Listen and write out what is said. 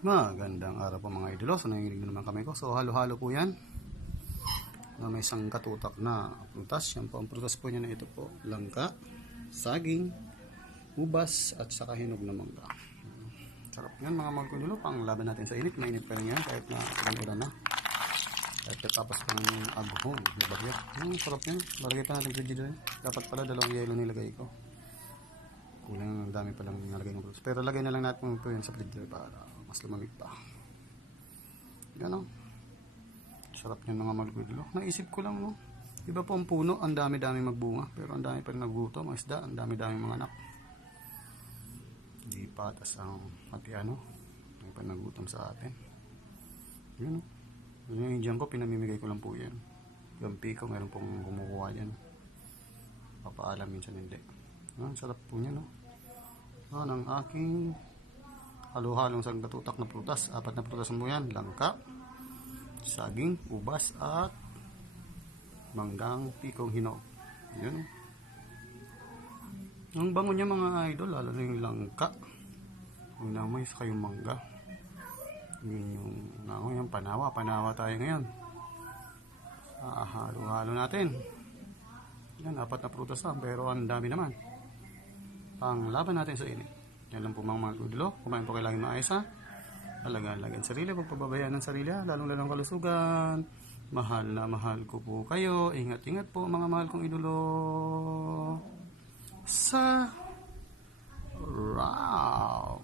Magandang araw po mga idolo. So nanginginig na naman kami ko. So halo-halo po yan. Na may isang katutak na prutas. Yan po ang prutas po niya na ito po. Langka, saging, ubas at saka hinog na mangga. Sarap yan mga magkunulo. Pang laban natin sa init. Mainit pa rin yan kahit na ulan na. Kahit tapos pang aghong na bagyo. Sarap yan. Lalagay pa natin frigidaire. Dapat pala dalawang yelo nilagay ko. Kulang, ang dami palang nalagay ng prutas. Pero lagay na lang natin ito yan sa frigidaire para mas lumamig pa. Yan o. Sarap yan mga magkunulo. Naisip ko lang no. Iba po ang puno. Ang dami-dami magbunga. Pero ang dami pa rin nagbuto. Mga isda. Ang dami-dami mga anak. Hindi patas ang pati ano. May pa nagutom sa atin. Yan o. Yung Indian ko, pinamimigay ko lang po yan. Yung piko, meron pong kumukuha yan. Papaalam minsan hindi. Yan, sarap po niya no. Yan ang aking halo-halong sa katutak na prutas. 4 na prutas mo yan. Langka, saging, ubas at manggang pikong hinog. Yan. Ang bango niya mga idol, lalo na yung langka. Yung namoy sa kayong mangga. Yun yung nangoy, yung panawa tayo ngayon. Halo-halo natin. Yan, 4 na prutas lang, pero ang dami naman. Pang laban natin sa init. Yan lang po mga kudulo. Kumain po kayo lagi maayos ha. Alagaan sarili. Huwag pababayaan ng sarili ha. Lalong kalusugan. Mahal na mahal ko po kayo. Ingat-ingat po mga mahal kong idolo. Sa Raw.